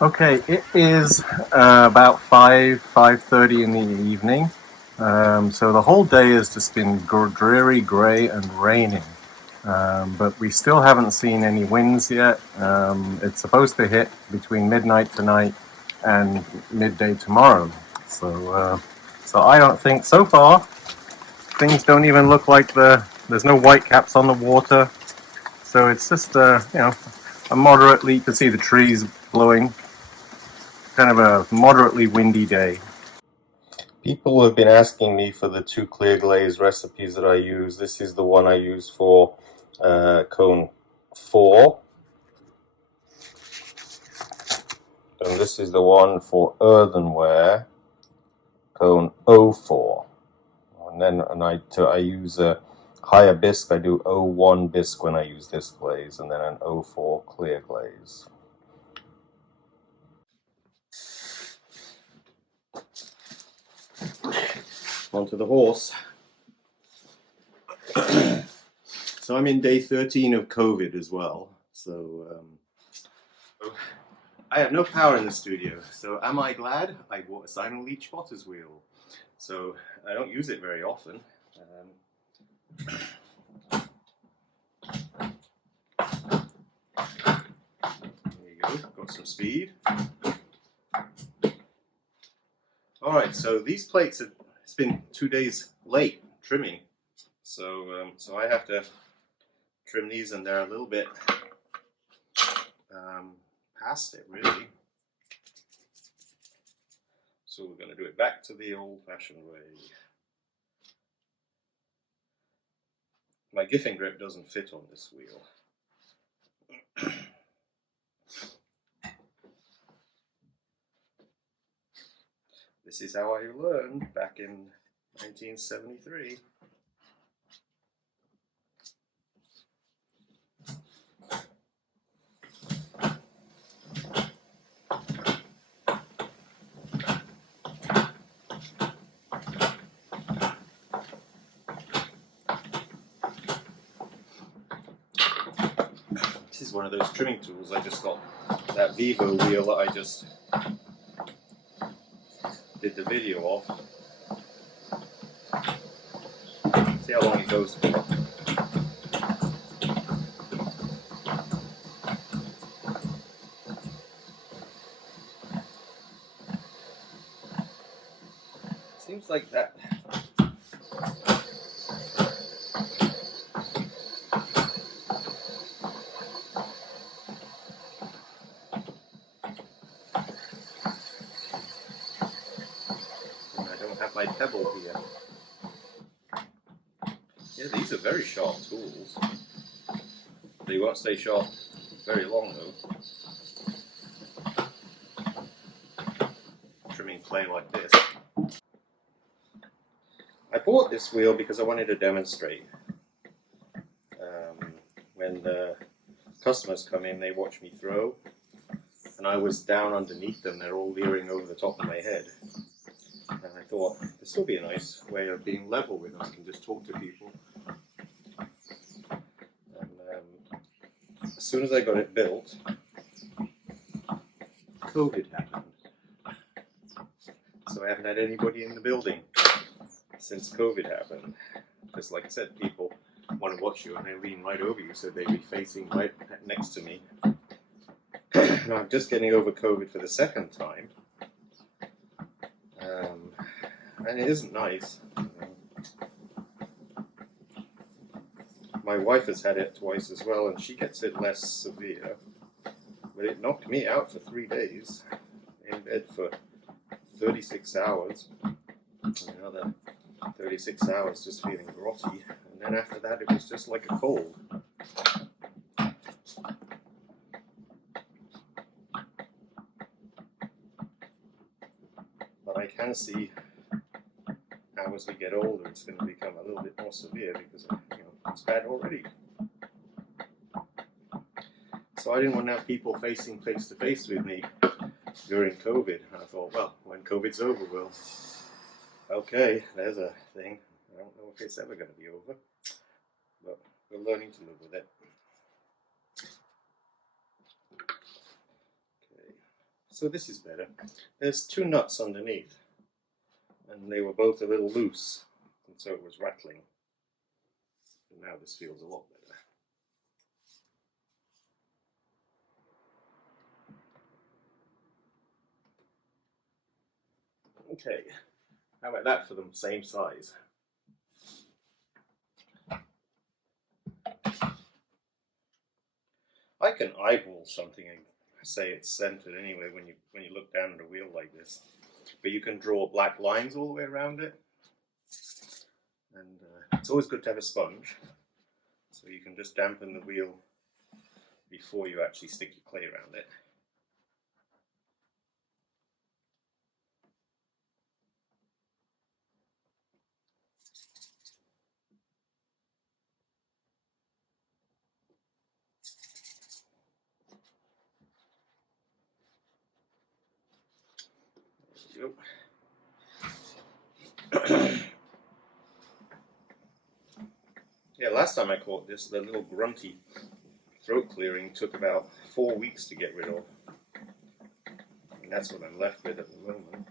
Okay, it is about 5:30 in the evening. So the whole day has just been dreary, grey, and raining. But we still haven't seen any winds yet. It's supposed to hit between midnight tonight and midday tomorrow. So I don't think so far things don't even look like there's no white caps on the water. So it's just a moderately, you can see the trees blowing, kind of a moderately windy day. People have been asking me for the two clear glaze recipes that I use. This is the one I use for cone 4, and this is the one for earthenware, cone 04. And then I use a higher bisque. I do 01 bisque when I use this glaze, and then an 04 clear glaze. Onto the horse. So I'm in day 13 of COVID as well. So I have no power in the studio. So am I glad I bought a Simon Leach potter's wheel? So I don't use it very often. There you go, got some speed. Alright, so these plates have, it's been 2 days late trimming. So I have to trim these, and they're a little bit past it really. So we're going to do it back to the old-fashioned way. My Giffin grip doesn't fit on this wheel. This is how I learned back in 1973. This is one of those trimming tools. I just got that Vivo wheel that I just did the video of. See how long it goes for. Seems like that. And I don't have my pebble here. Yeah, these are very sharp tools. They won't stay sharp very long though. Trimming clay like this. I bought this wheel because I wanted to demonstrate. When the customers come in, they watch me throw, and I was down underneath them. They're all leering over the top of my head. And I thought, this will be a nice way of being level with them. I can just talk to people. And as soon as I got it built, COVID happened. So I haven't had anybody in the building since COVID happened. Because like I said, people want to watch you and they lean right over you, so they'd be facing right next to me. Now I'm just getting over COVID for the second time. And it isn't nice. My wife has had it twice as well, and she gets it less severe. But it knocked me out for 3 days, in bed for 36 hours. Another 36 hours just feeling grotty. And then after that, it was just like a cold. But I can see how as we get older, it's going to become a little bit more severe because it's bad already. So I didn't want to have people facing face to face with me during COVID. And I thought, well, when COVID's over, well, okay, there's a thing. I don't know if it's ever going to be over, but we're learning to live with it. Okay, So this is better. There's two nuts underneath, and they were both a little loose, and so it was rattling. And now this feels a lot better. Okay, how about that for the same size? I can eyeball something and say it's centered anyway when you look down at a wheel like this. But you can draw black lines all the way around it. And it's always good to have a sponge, so you can just dampen the wheel before you actually stick your clay around it. Yeah, last time I caught this, the little grunty throat clearing took about 4 weeks to get rid of. And that's what I'm left with at the moment.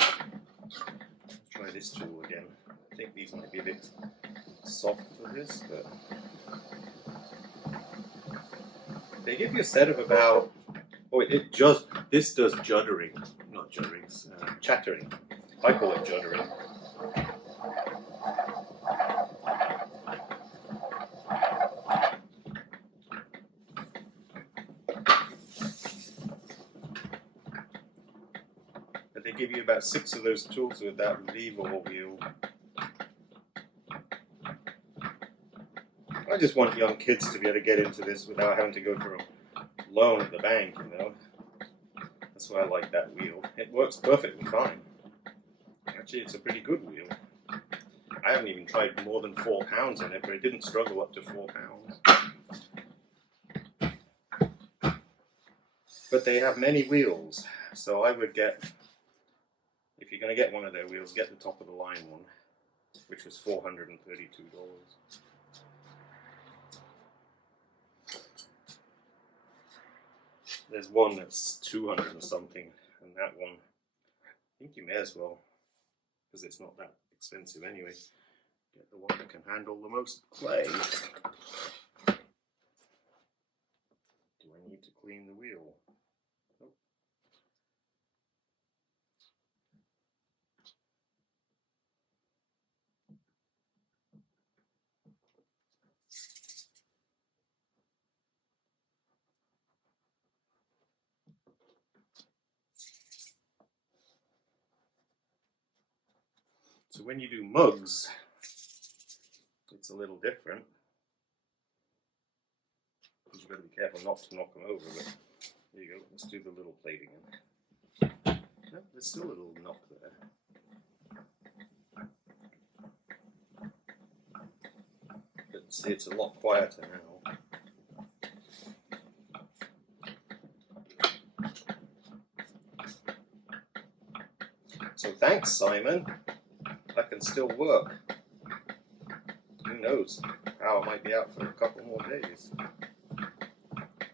Let's try this tool again. I think these might be a bit soft for this, but they give you a set of about, this does juddering, not juddering, chattering. I call it juddering. But they give you about 6 of those tools with that lever wheel. I just want young kids to be able to get into this without having to go for a loan at the bank, you know. That's why I like that wheel. It works perfectly fine. Actually, it's a pretty good wheel. I haven't even tried more than 4 pounds in it, but it didn't struggle up to 4 pounds. But they have many wheels, so I would get, if you're going to get one of their wheels, get the top of the line one, which was $432. There's one that's 200 and something, and that one, I think you may as well, because it's not that expensive anyway, get the one that can handle the most clay. Do I need to clean the wheel? Nope. So when you do mugs, it's a little different. You've got to be careful not to knock them over, but there you go. Let's do the little plate again. No, there's still a little knock there. But see, it's a lot quieter now. So thanks, Simon. That can still work. Who knows how I might be out for a couple more days.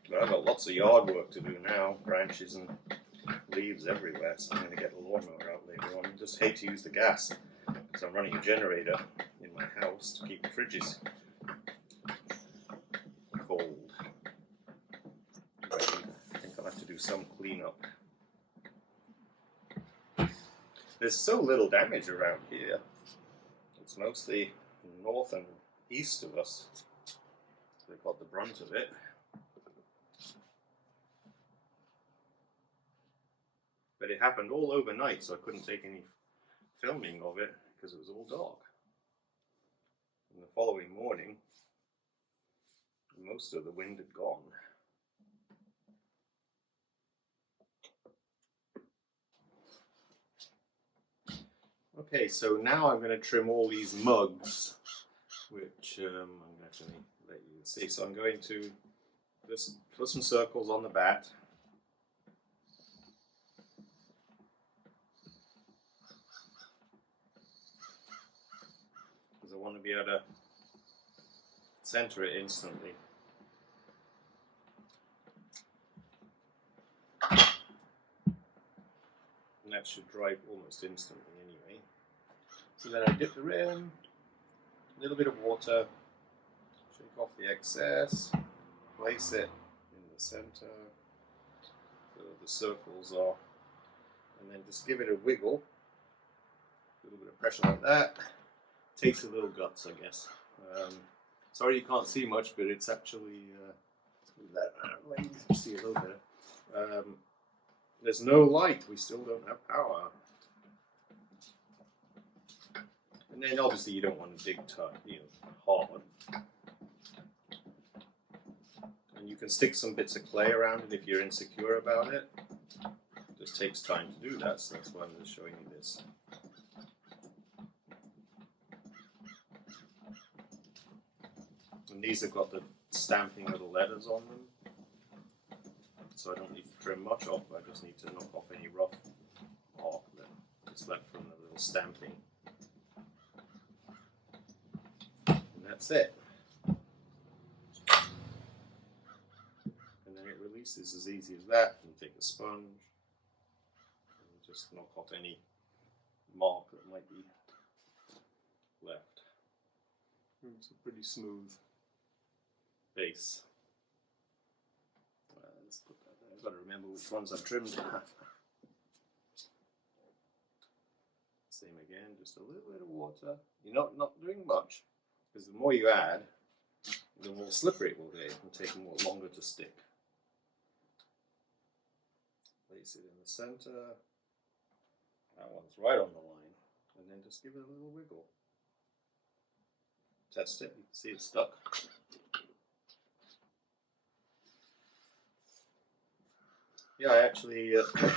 But I've got lots of yard work to do now, branches and leaves everywhere, so I'm going to get the lawnmower out later on. I just hate to use the gas, because I'm running a generator in my house to keep the fridges cold. I think I'll have to do some cleanup. There's so little damage around here. It's mostly north and east of us. They've got the brunt of it. But it happened all overnight, so I couldn't take any filming of it because it was all dark. And the following morning, most of the wind had gone. Okay, so now I'm going to trim all these mugs, which I'm going to let you see. So I'm going to just put some circles on the bat. Because I want to be able to center it instantly. that should dry almost instantly anyway. So then I dip the rim, a little bit of water, shake off the excess, place it in the center so the circles are, and then just give it a wiggle, a little bit of pressure like that. Takes a little guts, I guess. Sorry you can't see much, but it's actually you can see a little bit. There's no light. We still don't have power. And then obviously you don't want to dig hard. And you can stick some bits of clay around it if you're insecure about it. It just takes time to do that, so that's why I'm just showing you this. And these have got the stamping of the letters on them, so I don't need to trim much off, I just need to knock off any rough bark that's left from the little stamping. And that's it. And then it releases as easy as that. You take a sponge and just knock off any mark that might be left. It's a pretty smooth base. Let's put that there. I've got to remember which ones I've trimmed. Same again, just a little bit of water. You're not doing much, because the more you add, the more slippery it will be and take more longer to stick. Place it in the center. That one's right on the line. And then just give it a little wiggle. Test it, you can see it's stuck. Yeah, I actually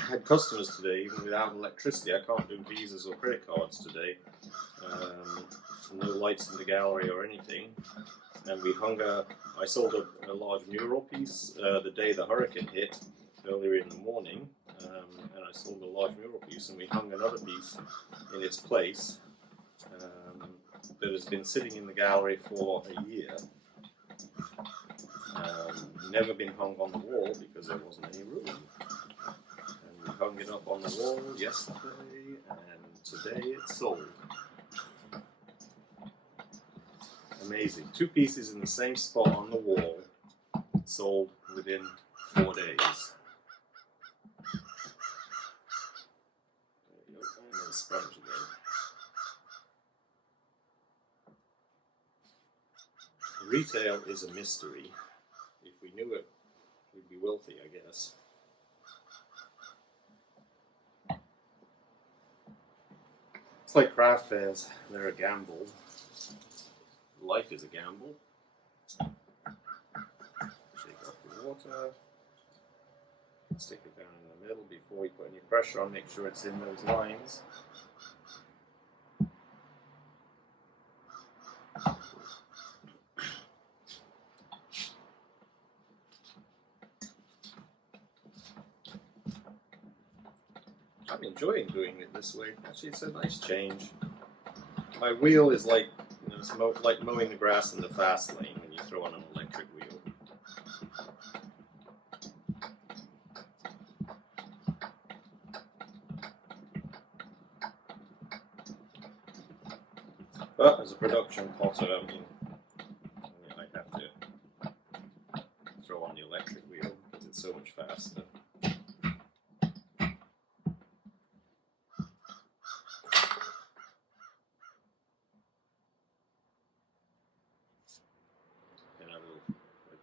had customers today, even without electricity. I can't do visas or credit cards today. No lights in the gallery or anything. And we hung I sold a large mural piece the day the hurricane hit, earlier in the morning. And I sold a large mural piece, and we hung another piece in its place that has been sitting in the gallery for a year. Never been hung on the wall because there wasn't any room. And we hung it up on the wall yesterday, and today it's sold. Amazing. 2 pieces in the same spot on the wall, sold within 4 days. There you go. And then sponge again. Retail is a mystery. If we knew it, we'd be wealthy, I guess. It's like craft fairs. They're a gamble. Life is a gamble. Shake off the water. Stick it down in the middle before we put any pressure on. Make sure it's in those lines. I'm enjoying doing it this way. Actually, it's a nice change. My wheel is like, it's like mowing the grass in the fast lane when you throw on an electric wheel. But as a production potter, I mean, I have to throw on the electric wheel because it's so much faster.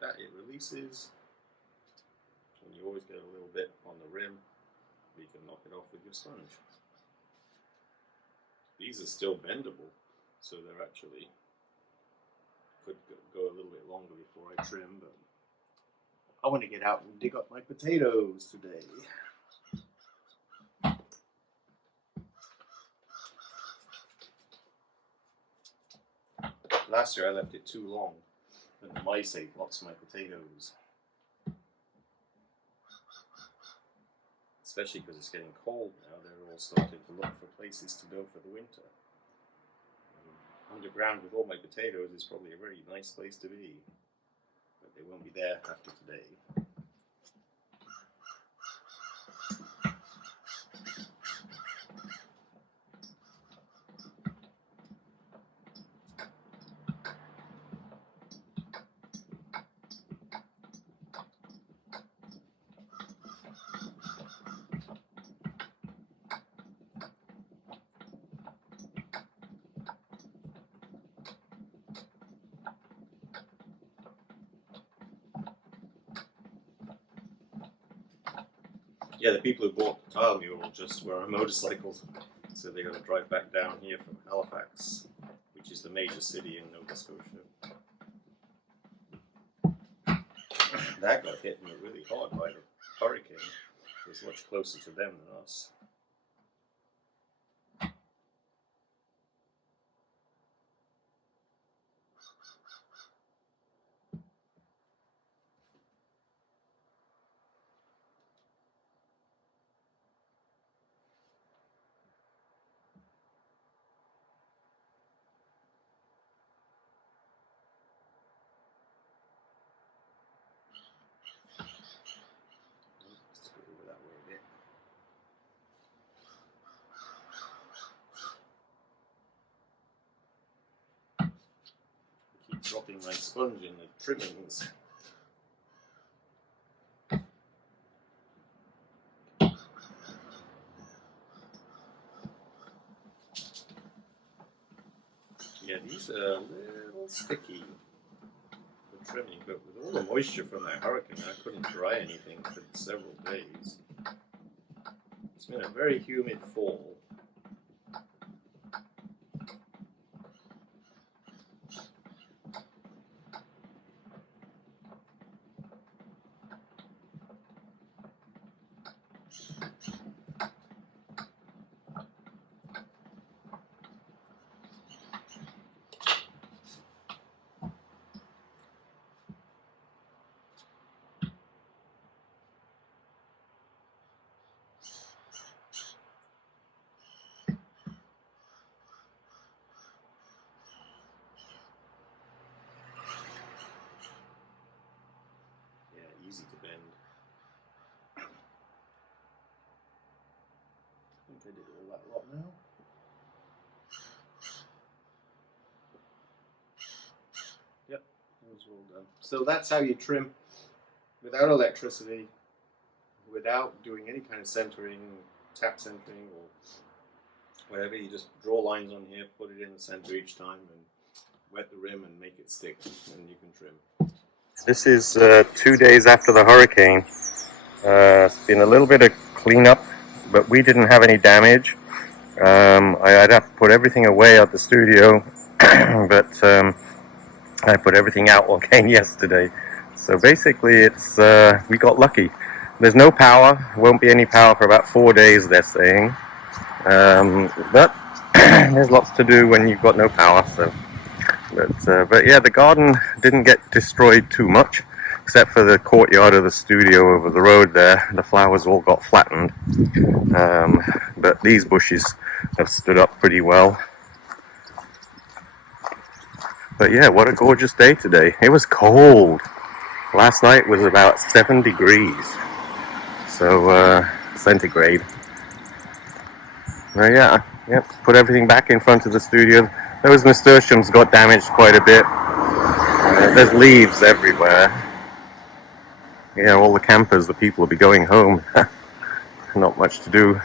That it releases, and you always get a little bit on the rim, you can knock it off with your sponge. These are still bendable, so they're actually could go a little bit longer before I trim, but I want to get out and dig up my potatoes today. Last year I left it too long, and the mice ate lots of my potatoes. Especially because it's getting cold now, they're all starting to look for places to go for the winter. Underground with all my potatoes is probably a very nice place to be, but they won't be there after today. Yeah, the people who bought the tile mural just were on motorcycles, so they're going to drive back down here from Halifax, which is the major city in Nova Scotia. That got hit really hard by the hurricane. It was much closer to them than us. Let's go over that way a bit. I keep dropping my sponge in the trimmings. Yeah, these are a little sticky for trimming, but with all the moisture from that hurricane, I couldn't dry anything for several days. It's been a very humid fall. Easy to bend. I think I did all that lot now. Yep, those are all done. So that's how you trim without electricity, without doing any kind of centering, tap centering or whatever. You just draw lines on here, put it in the center each time and wet the rim and make it stick, and you can trim. This is 2 days after the hurricane. It's been a little bit of cleanup, but we didn't have any damage. I'd have to put everything away at the studio, but I put everything out again yesterday. So basically, it's we got lucky. There's no power. Won't be any power for about 4 days, they're saying. But there's lots to do when you've got no power. So. But yeah, the garden didn't get destroyed too much, except for the courtyard of the studio over the road there. The flowers all got flattened, but these bushes have stood up pretty well. But yeah, what a gorgeous day today. It was cold. Last night was about 7 degrees, so centigrade. Yeah, put everything back in front of the studio. Those nasturtiums got damaged quite a bit. There's leaves everywhere. Yeah, all the campers, the people will be going home. Not much to do.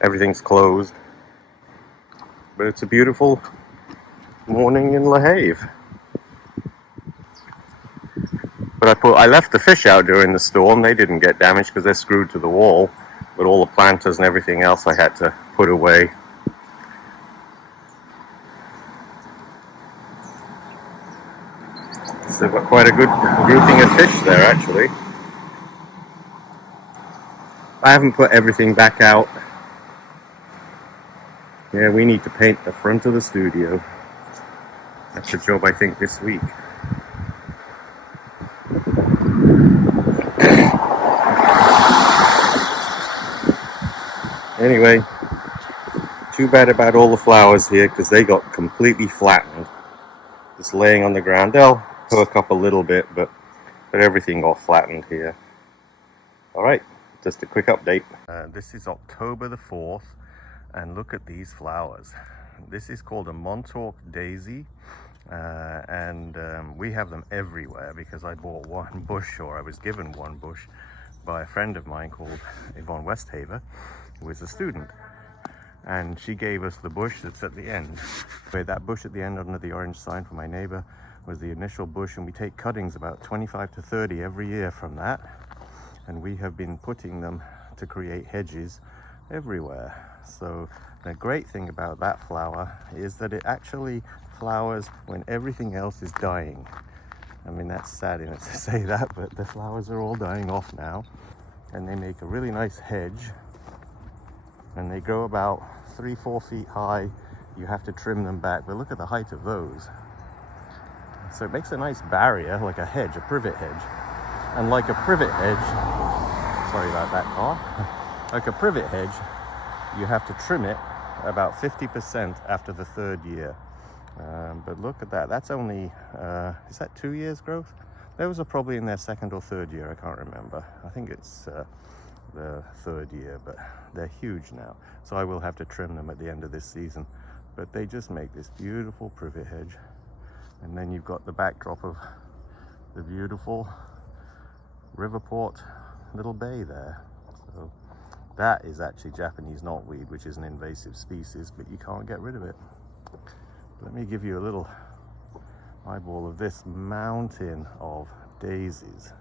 Everything's closed. But it's a beautiful morning in La Have. But I left the fish out during the storm. They didn't get damaged because they're screwed to the wall. But all the planters and everything else I had to put away. So they've got quite a good grouping of fish there, actually. I haven't put everything back out. Yeah, we need to paint the front of the studio. That's a job, I think, this week. Anyway, too bad about all the flowers here because they got completely flattened. Just laying on the ground. They'll perk up a little bit, but everything got flattened here. Alright, just a quick update. This is October the 4th, and look at these flowers. This is called a Montauk daisy, and we have them everywhere because I bought one bush, or I was given one bush by a friend of mine called Yvonne Westhaver, who is a student. And she gave us the bush that's at the end. That bush at the end under the orange sign for my neighbor was the initial bush, and we take cuttings about 25 to 30 every year from that. And we have been putting them to create hedges everywhere. So the great thing about that flower is that it actually flowers when everything else is dying. I mean, that's sad in it to say that, but the flowers are all dying off now, and they make a really nice hedge, and they grow about 3-4 feet high. You have to trim them back, but look at the height of those. So it makes a nice barrier, like a hedge, a privet hedge. And like a privet hedge, sorry about that car, like a privet hedge, you have to trim it about 50% after the 3rd year. But look at that, that's only, is that 2 years growth? Those are probably in their 2nd or 3rd year, I can't remember. I think it's the 3rd year, but they're huge now. So I will have to trim them at the end of this season. But they just make this beautiful privet hedge. And then you've got the backdrop of the beautiful Riverport little bay there. So that is actually Japanese knotweed, which is an invasive species, but you can't get rid of it. Let me give you a little eyeball of this mountain of daisies.